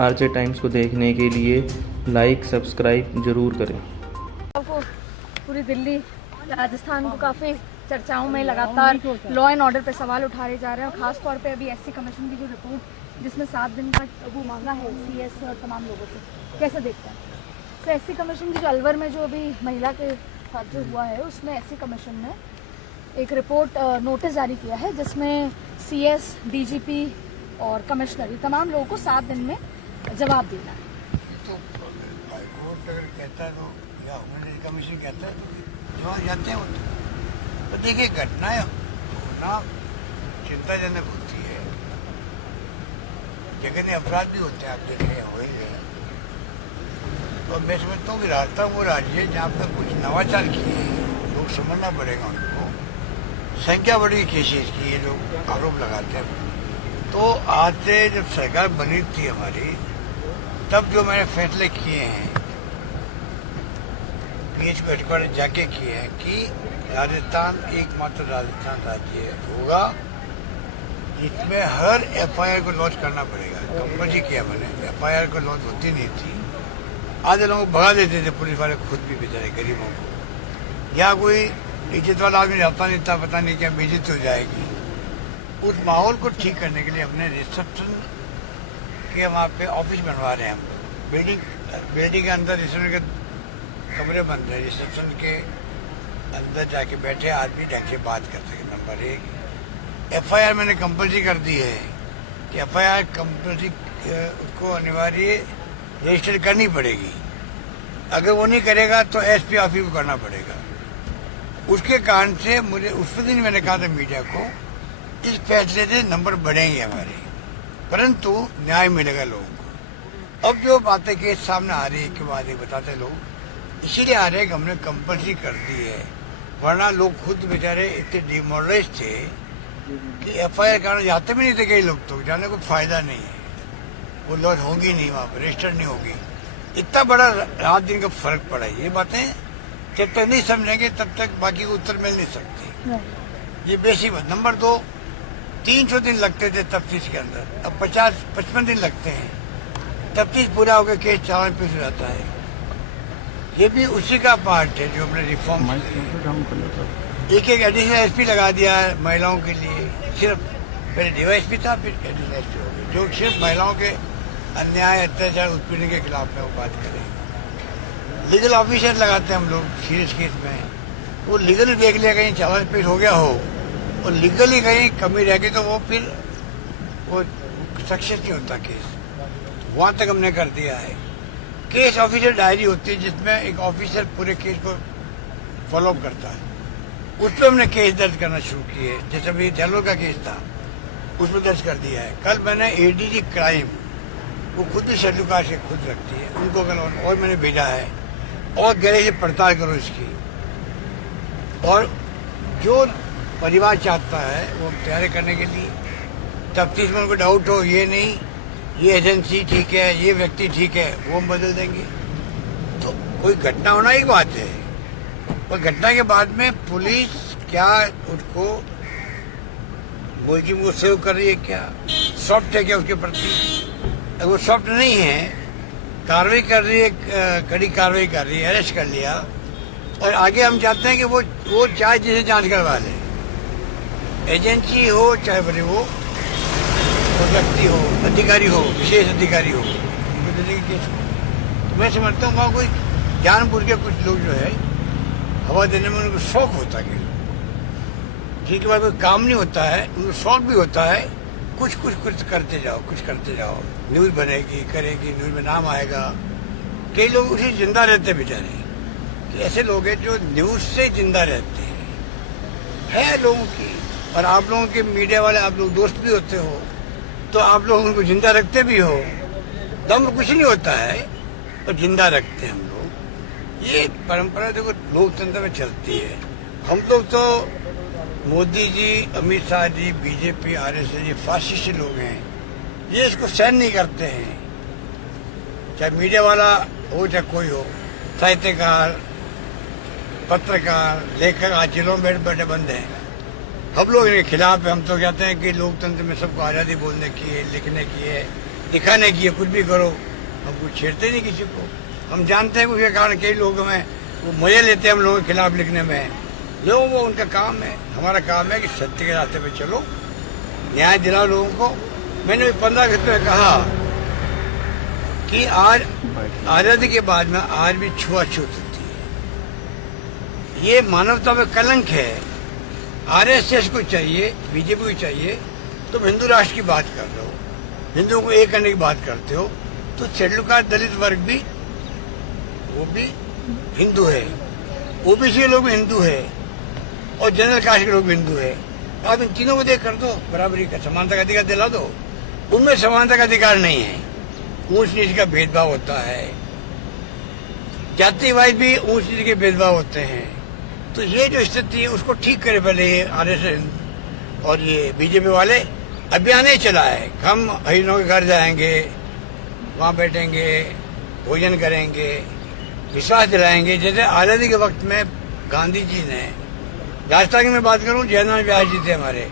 RJ times को देखने के लिए लाइक सब्सक्राइब ज़रूर करें। को पूरी दिल्ली राजस्थान को काफ़ी चर्चाओं में लगातार लॉ एंड ऑर्डर पे सवाल उठाए जा रहे हैं और ख़ास तौर पे अभी एससी कमीशन की जो रिपोर्ट जिसमें 7 दिन का वो मांगा है सीएस और तमाम लोगों से, कैसे देखते हैं? तो एससी कमीशन की जो अलवर में जो अभी महिला के साथ जो हुआ है उसमें एससी कमीशन ने एक रिपोर्ट नोटिस जारी किया है जिसमें सीएस, डीजीपी और कमिश्नर तमाम लोगों को 7 दिन में जवाब देना है। तो हाईकोर्ट अगर कहता है तो या कमीशन कहता है तो जवाब जाते हैं वो तो देखिए घटनाएं होना चिंताजनक होती है, जगह अपराध भी होते हैं, आप देख रहे हो ही गए। तो मैं समझता हूँ कि राजस्थान वो राज्य है जहाँ पर कुछ नवाचार किए हैं, लोग समझना पड़ेगा उनको। संख्या बड़ी केसेस की ये लोग आरोप लगाते हैं। तो आज से जब सरकार बनी थी हमारी, तब जो मैंने फैसले किए हैं पीएच को हेडक्वार्टर जाके किए हैं कि राजस्थान एकमात्र राजस्थान राज्य होगा जिसमें हर एफआईआर को लॉन्च करना पड़ेगा। कंपल्सरी किया मैंने, एफआईआर को लॉन्च होती नहीं थी। आधे लोगों को भगा देते थे पुलिस वाले, खुद भी बेचारे गरीबों को। या कोई इज्जत वाला आदमी रहता नहीं था, पता नहीं क्या बेइज्जती हो जाएगी। उस माहौल को ठीक करने के लिए हमने रिसेप्शन के वहाँ पे ऑफिस बनवा रहे हैं हम। बिल्डिंग के अंदर रिसेप्शन के कमरे बन रहे हैं, रिसेप्शन के अंदर जाके बैठे आदमी ढंग से बात कर सके। नंबर 1, एफआईआर मैंने कंपल्सरी कर दी है कि एफआईआर कंपल्सरी उसको अनिवार्य रजिस्टर करनी पड़ेगी। अगर वो नहीं करेगा तो एसपी ऑफिस को करना पड़ेगा। उसके कारण से मुझे उस दिन मैंने कहा था मीडिया को, इस फैसले से नंबर बढ़ेंगे हमारे, परंतु न्याय मिलेगा लोगों को। अब जो बातें केस सामने आ रही है के बाद बताते लोग, इसीलिए आ रहे हैं कि हमने कंपल्सरी कर दी है, वरना लोग खुद बेचारे इतने डिमोरलाइज थे कि एफआईआर कारण जाते भी नहीं थे। कई लोग तो जाने को फायदा नहीं है, वो लॉन्च होगी नहीं, वहाँ पर रजिस्टर नहीं होगी। इतना बड़ा रात दिन का फर्क पड़ा है। ये बातें जब तक नहीं समझेंगे तब तक बाकी को उत्तर मिल नहीं सकती। ये बेसिक बात। नंबर 2, 300 दिन लगते थे तफ्तीश के अंदर, अब 50-55 दिन लगते हैं। तफ्तीश पूरा होकर केस चालान पेश हो जाता है। ये भी उसी का पार्ट है जो हमने रिफॉर्म एक एडिशनल एसपी लगा दिया है महिलाओं के लिए। सिर्फ पहले डीवाईएसपी था, फिर एडिशनल एसपी हो गया, जो सिर्फ महिलाओं के अन्याय, अत्याचार, उत्पीड़न के खिलाफ में वो बात करें। लीगल ऑफिसर लगाते हैं हम लोग सीरियस केस में, वो लीगली देख लिया कहीं चालान पेश हो गया हो और लीगली कहीं कमी रह गई तो वो फिर वो सक्सेस नहीं होता केस। वहाँ तक हमने कर दिया है। केस ऑफिसर डायरी होती है जिसमें एक ऑफिसर पूरे केस को फॉलोअप करता है, उस पर हमने केस दर्ज करना शुरू किए। जैसे अभी जलोर का केस था उसमें दर्ज कर दिया है। कल मैंने एडीजी क्राइम, वो खुद ही शेड्यूल कास्ट के खुद रखती है, उनको कल और मैंने भेजा है और गहरे से पड़ताल करो इसकी। और जो परिवार चाहता है वो तैयारी करने के लिए तफ्तीश में उनको डाउट हो, ये नहीं ये एजेंसी ठीक है, ये व्यक्ति ठीक है, वो हम बदल देंगे। तो कोई घटना होना एक बात है, और घटना के बाद में पुलिस क्या उसको मुलजिम को सेव कर रही है, क्या सॉफ्ट है क्या उसके प्रति? अगर वो सॉफ्ट नहीं है, कार्रवाई कर रही है, कड़ी कार्रवाई कर रही है, अरेस्ट कर लिया, और आगे हम चाहते हैं कि वो चाहे जिसे जांच करवा ले, एजेंसी हो चाहे बड़े वो व्यक्ति हो, अधिकारी हो, विशेष अधिकारी हो, तो मैं समझता हूँ वहाँ कोई जानबूझ के कुछ लोग जो है हवा देने में उनको शौक होता है। ठीक है, कोई काम नहीं होता है, उनको शौक भी होता है, कुछ करते जाओ, कुछ करते जाओ, न्यूज बनेगी, करेगी, न्यूज में नाम आएगा। कई लोग उसी जिंदा रहते बेचारे। ऐसे लोग हैं जो न्यूज से जिंदा रहते हैं लोगों की। और आप लोगों के मीडिया वाले, आप लोग दोस्त भी होते हो, तो आप लोग उनको जिंदा रखते भी हो। दम कुछ नहीं होता है, और जिंदा रखते हैं हम लोग। ये परंपरा देखो लोकतंत्र में चलती है। हम लोग तो मोदी जी, अमित शाह जी, बीजेपी, आरएसएस, ये फासिस्ट लोग हैं, ये इसको सहन नहीं करते हैं। चाहे मीडिया वाला हो चाहे कोई हो, साहित्यकार, पत्रकार, लेखक आज जेलों में बैठे बंद हैं। हम लोग इनके खिलाफ है। हम तो कहते हैं कि लोकतंत्र में सबको आज़ादी बोलने की है, लिखने की है, दिखाने की है, कुछ भी करो, हम कुछ छेड़ते नहीं किसी को। हम जानते हैं उसके कारण कई लोग में वो मजे लेते हैं हम लोगों के खिलाफ लिखने में, जो वो उनका काम है। हमारा काम है कि सत्य के रास्ते पे चलो, न्याय दिलाओ लोगों को। मैंने 15 अगस्त में कहा कि आज आज़ादी के बाद में आज भी छुआछूत होती है, ये मानवता में कलंक है। आरएसएस को चाहिए, बीजेपी को चाहिए, तुम हिंदू राष्ट्र की बात कर रहे हो, हिंदुओं को एक करने की बात करते हो, तो शेड्यूल कास्ट दलित वर्ग भी वो भी हिंदू है, ओबीसी के लोग भी हिंदू है और जनरल कास्ट के लोग भी हिंदू है। आप इन तीनों को देख कर दो, बराबरी का समानता का अधिकार दिला दो। उनमें समानता का अधिकार नहीं है, ऊंच नीच का भेदभाव होता है, जातिवाद भी ऊंच नीच के भेदभाव होते हैं। तो ये जो स्थिति है उसको ठीक करे पहले ये आरएसएस और ये बीजेपी वाले अभियान ही चला है। हम हरिजनों के घर जाएंगे, वहाँ बैठेंगे, भोजन करेंगे, विश्वास दिलाएंगे। जैसे आज़ादी के वक्त में गांधी जी ने, राजस्थान की मैं बात करूँ, जयनारायण व्यास जी थे हमारे,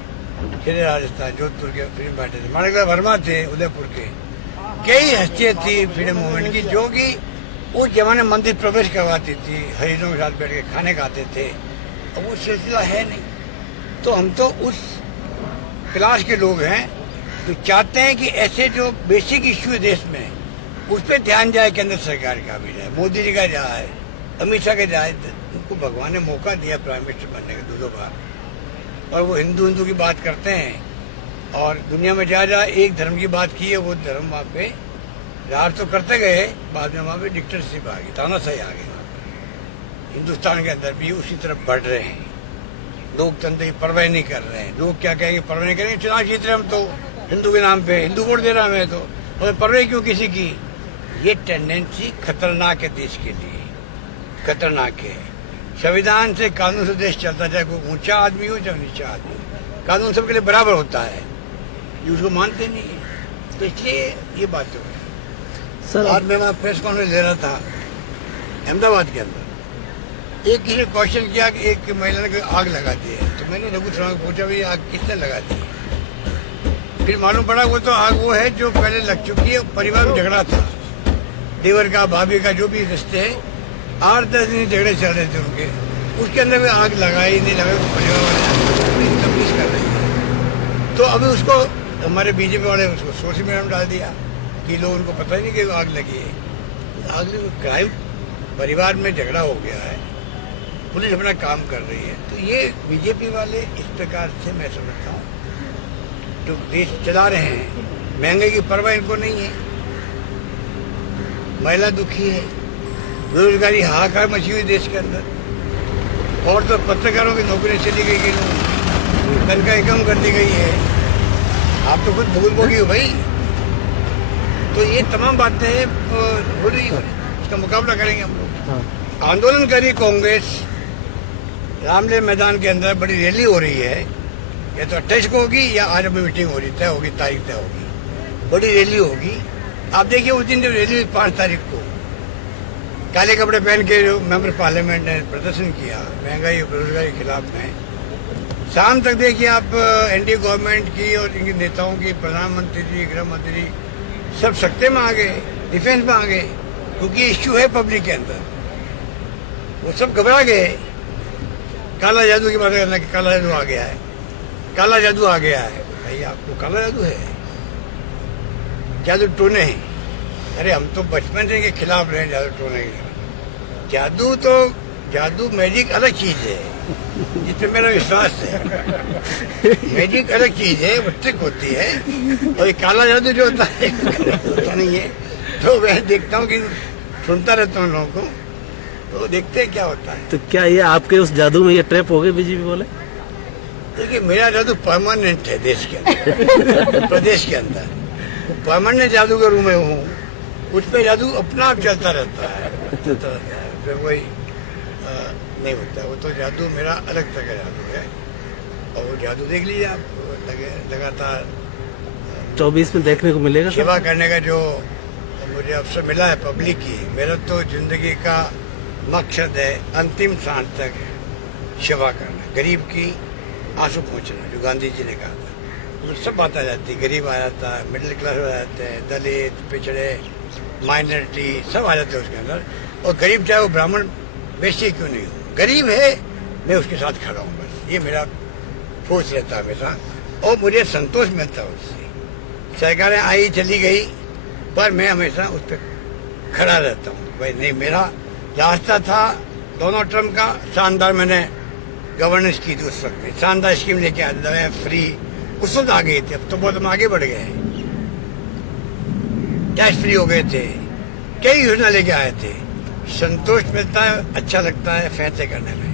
श्री राजस्थान जोधपुर के फ्रीडम फाइटर थे, माणिकलाल वर्मा थे उदयपुर के, कई हस्तियाँ थी फ्रीडम मूवमेंट की जो कि उस जमाने मंदिर प्रवेश करवाती थी, हरिजनों के साथ बैठ के खाने खाते थे। अब वो सिलसिला है नहीं, तो हम तो उस क्लास के लोग हैं जो चाहते हैं कि ऐसे जो बेसिक इश्यू है देश में उस पर ध्यान जाए, केंद्र सरकार का भी जाए, मोदी जी का जाए, अमित शाह का जाए। उनको भगवान ने मौका दिया प्राइम मिनिस्टर बनने का 2 बार, और वो हिंदू की बात करते हैं। और दुनिया में जहाँ एक धर्म की बात की है वो धर्म वहाँ पे राज तो करते गए, बाद में वहाँ पे डिक्टेटरशिप आ गई, तानाशाही आ गई। वहाँ पे हिंदुस्तान के अंदर भी उसी तरफ बढ़ रहे हैं, लोकतंत्र की परवाह नहीं कर रहे हैं। लोग क्या कहेंगे, परवाह नहीं करेंगे, चुनाव जीत रहे हम तो हिंदू के नाम पे, हिंदू वोट दे रहा हमें, तो हमें परवाह क्यों किसी की। ये टेंडेंसी खतरनाक है, देश के लिए खतरनाक है। संविधान से, कानून से देश चलता, चाहे कोई ऊंचा आदमी हो चाहे नीचा आदमी, कानून सबके लिए बराबर होता है, ये उसको मानते नहीं है। तो इसलिए ये बात हो रही सर। आज मैं वहाँ प्रेस कॉन्फ्रेंस ले रहा था अहमदाबाद के अंदर, एक किसी ने क्वेश्चन किया कि एक महिला ने आग लगा दी है, तो मैंने रघु शर्मा को पूछा भाई आग किसने लगा दी है। फिर मालूम पड़ा वो तो आग वो है जो पहले लग चुकी है, परिवार में झगड़ा था, देवर का भाभी का जो भी रिश्ते है, 8-10 दिन झगड़े चल रहे थे उनके, उसके अंदर में आग लगाई नहीं लगाई, तो परिवार वाले तफ्तीश कर रही है। तो अभी उसको हमारे बीजेपी वाले उसको सोशल मीडिया में डाल दिया कि लोग उनको पता ही नहीं कि आग लगी है। आग लगी, क्राइम परिवार में झगड़ा हो गया है, पुलिस अपना काम कर रही है। तो ये बीजेपी वाले इस प्रकार से मैं समझता हूँ जो देश चला रहे हैं, महंगाई की परवाह इनको नहीं है, महिला दुखी है, बेरोजगारी हाहाकार मची हुई देश के अंदर, और तो पत्रकारों की नौकरी चली गई, तनख्वाह कम कर दी गई है। आप तो खुद भूल हो भाई। तो ये तमाम बातें हो रही है, उसका मुकाबला करेंगे हम लोग। आंदोलन करी कांग्रेस, रामलीला मैदान के अंदर बड़ी रैली हो रही है, या तो 28 को होगी या आज अभी मीटिंग हो रही तय होगी, तारीख तय होगी, बड़ी रैली होगी। आप देखिए उस दिन जब रैली 5 तारीख को काले कपड़े पहन के जो मेंबर पार्लियामेंट ने प्रदर्शन किया महंगाई और बेरोजगारी के खिलाफ में, शाम तक देखिए आप एनडीए गवर्नमेंट की और इनके नेताओं की, प्रधानमंत्री जी, गृह मंत्री सब सत्ते में आ गए, डिफेंस में आ गए, क्योंकि इश्यू है पब्लिक के अंदर। वो सब घबरा गए। काला जादू की बात करना कि काला जादू आ गया है, काला जादू आ गया है। भाई आपको काला जादू है, जादू टोने हैं। अरे हम तो बचपन से के खिलाफ रहे जादू टोने के। जादू मैजिक अलग चीज है, जिसमें मेरा विश्वास है। मैजिक अलग चीज है, वो ट्रिक होती है, और ये काला जादू जो होता है होता नहीं है। तो मैं देखता हूँ कि सुनता रहता हूँ लोगों को, तो देखते हैं क्या होता है। तो क्या ये आपके उस जादू में ये ट्रैप हो गए बीजेपी वाले? देखिए मेरा जादू परमानेंट है देश के अंदर, प्रदेश के अंदर परमानेंट जादूगर हूँ मैं हूँ। उस पर जादू अपना आप चलता रहता है, फिर कोई नहीं होता। वो तो जादू मेरा अलग तरह का जादू है, और वो जादू देख लीजिए आप, लगातार 24 में देखने को मिलेगा। सेवा करने का जो मुझे अवसर मिला है पब्लिक की, मेरा तो जिंदगी का मकसद है अंतिम सांस तक सेवा करना, गरीब की आंसू पहुंचना, जो गांधी जी ने कहा था। सब बात आ जाती है। गरीब आ जाता है, मिडिल क्लास आ जाते हैं, दलित, पिछड़े, माइनॉरिटी सब आ जाते हैं उसके अंदर। और गरीब चाहे वो ब्राह्मण वैश्य क्यों नहीं हो, गरीब है मैं उसके साथ खड़ा हूँ, बस ये मेरा सोच रहता है हमेशा। और मुझे संतोष मिलता है उससे। सरकारें आई चली गई पर मैं हमेशा उस पर खड़ा रहता हूँ। भाई नहीं, मेरा रास्ता था दोनों टर्म का शानदार, मैंने गवर्नेंस की थी उस वक्त में, शानदार स्कीम लेके आए, दवाएं फ्री उस वक्त आ गई थी। अब तो बहुत हम आगे बढ़ गए हैं, टैक्स फ्री हो गए थे, कई योजना लेके आए थे। संतोष मिलता है, अच्छा लगता है फैसले करने में।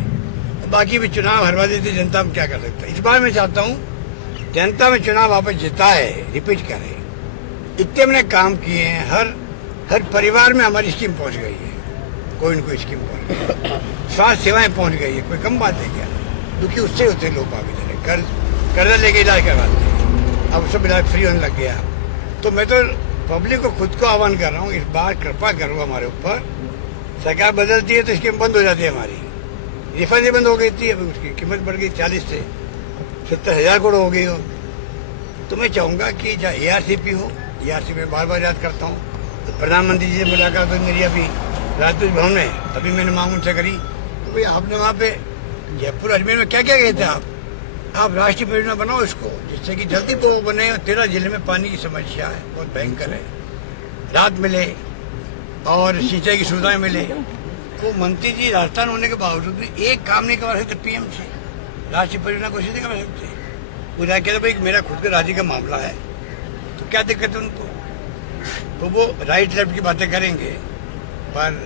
बाकी भी चुनाव हरवा देती जनता, में क्या कर सकता है। इस बार मैं चाहता हूँ जनता में चुनाव वापस जिताए, रिपीट करे। इतने मैंने काम किए हैं, हर परिवार में हमारी स्कीम पहुंच गई है, कोई न कोई स्कीम पहुंच गई है। स्वास्थ्य सेवाएं पहुंच गई है, कोई कम बात है क्या। दुखी उससे होते लोग आगे चले, कर्जा लेके इलाज करवाते हैं, अब सब इलाज फ्री होने लग गया। तो मैं तो पब्लिक को खुद को आह्वान कर रहा हूँ, इस बार कृपा करो हमारे ऊपर। सरकार बदलती है तो स्कीम बंद हो जाती है हमारी, रिफंड बंद हो गई थी, अभी उसकी कीमत बढ़ गई 40 से 70,000 करोड़ हो गई हो। तो मैं चाहूँगा कि चाहे ARCP हो, ARCP में बार बार याद करता हूँ, तो प्रधानमंत्री जी से मुलाकात हुई मेरी अभी राजपूत भवन में, तभी मैंने मांग उनसे करी। तो भाई आपने वहाँ पे जयपुर अजमेर में क्या क्या गए थे आप राष्ट्रीय परियोजना बनाओ इसको, जिससे कि जल्दी वो बने। 13 जिले में पानी की समस्या है, बहुत भयंकर है, राहत मिले और सिंचाई की सुविधाएं मिले। तो मंत्री जी राजस्थान होने के बावजूद भी एक काम नहीं करवा सकते PM से, राष्ट्रीय परियोजना कोशिश नहीं कर सकते। वो जाके कहते भाई मेरा खुद का राज्य का मामला है, तो क्या दिक्कत है उनको। तो वो राइट लेफ्ट की बातें करेंगे पर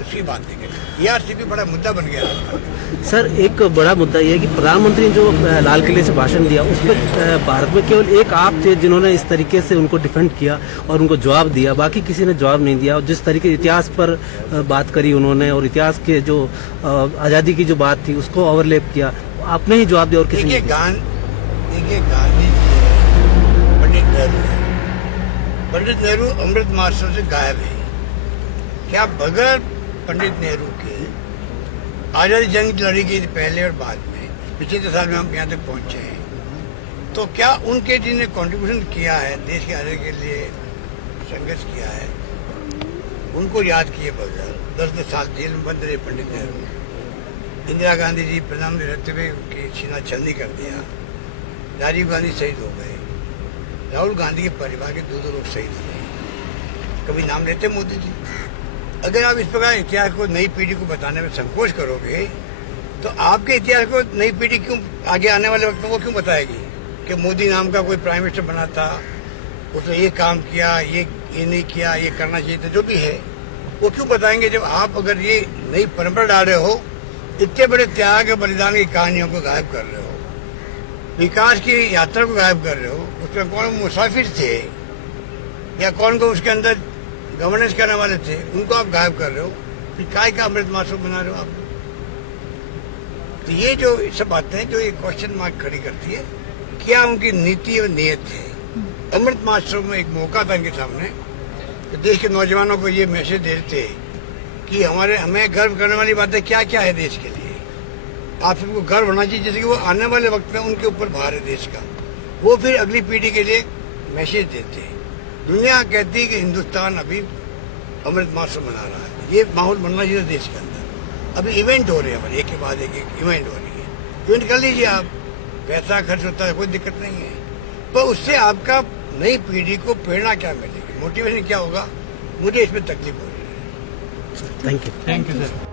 उसकी बात नहीं करेंगे। ARCP बड़ा मुद्दा बन गया राजस्थान। सर एक बड़ा मुद्दा ये है कि प्रधानमंत्री ने जो लाल किले से भाषण दिया उसमें भारत में केवल एक आप थे जिन्होंने इस तरीके से उनको डिफेंड किया और उनको जवाब दिया, बाकी किसी ने जवाब नहीं दिया। और जिस तरीके इतिहास पर बात करी उन्होंने और इतिहास के जो आज़ादी की जो बात थी उसको ओवरलैप किया, आपने ही जवाब दिया और किसी ने। देखिए गांधी पंडित नेहरू अमृत महोत्सव से गायब है। क्या बगैर पंडित नेहरू के आजादी जंग लड़ी गई थी पहले और बाद में, पिछले साल में हम यहाँ तक पहुंचे हैं। तो क्या उनके जिन्होंने कंट्रीब्यूशन किया है देश के आजादी के लिए, संघर्ष किया है, उनको याद किए बगैर 10 साल जेल में बंद रहे पंडित नेहरू। इंदिरा गांधी जी प्रधानमंत्री रहते हुए उनकी सीना छलनी कर दिया। राजीव गांधी शहीद हो गए, राहुल गांधी के परिवार के 2 लोग शहीद हुए। कभी नाम लेते मोदी जी। अगर आप इस प्रकार इतिहास को नई पीढ़ी को बताने में संकोच करोगे तो आपके इतिहास को नई पीढ़ी क्यों आगे आने वाले वक्त में वो क्यों बताएगी कि मोदी नाम का कोई प्राइम मिनिस्टर बना था, उसने ये काम किया, ये नहीं किया, ये करना चाहिए था, जो भी है वो क्यों बताएंगे। जब आप अगर ये नई परंपरा डाल रहे हो, इतने बड़े त्याग बलिदान की कहानियों को गायब कर रहे हो, विकास की यात्रा को गायब कर रहे हो, उसमें कौन मुसाफिर थे या कौन को उसके अंदर गवर्नेंस करने वाले थे, उनको आप गायब कर रहे हो। फिर काय का अमृत महोत्सव बना रहे हो आप। तो ये जो सब बातें हैं जो ये क्वेश्चन मार्क खड़ी करती है, क्या उनकी नीति और नीयत है। अमृत महोत्सव में एक मौका था इनके सामने, तो देश के नौजवानों को ये मैसेज देते कि हमें गर्व करने वाली बातें क्या क्या है देश के लिए। आप सबको गर्व होना चाहिए, जैसे कि वो आने वाले वक्त में उनके ऊपर भार है देश का, वो फिर अगली पीढ़ी के लिए मैसेज देते हैं। दुनिया कहती है कि हिंदुस्तान अभी अमृत महोत्सव मना रहा है, ये माहौल बनना चाहिए देश के अंदर। अभी इवेंट हो रहे हैं, एक के बाद एक इवेंट हो रही है, इवेंट कर लीजिए आप, पैसा खर्च होता है, कोई दिक्कत नहीं है। तो उससे आपका नई पीढ़ी को प्रेरणा क्या मिलेगी, मोटिवेशन क्या होगा, मुझे इसमें तकलीफ हो रही है। Thank you sir.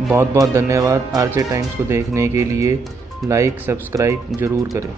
बहुत बहुत धन्यवाद। RJ टाइम्स को देखने के लिए लाइक सब्सक्राइब जरूर करें।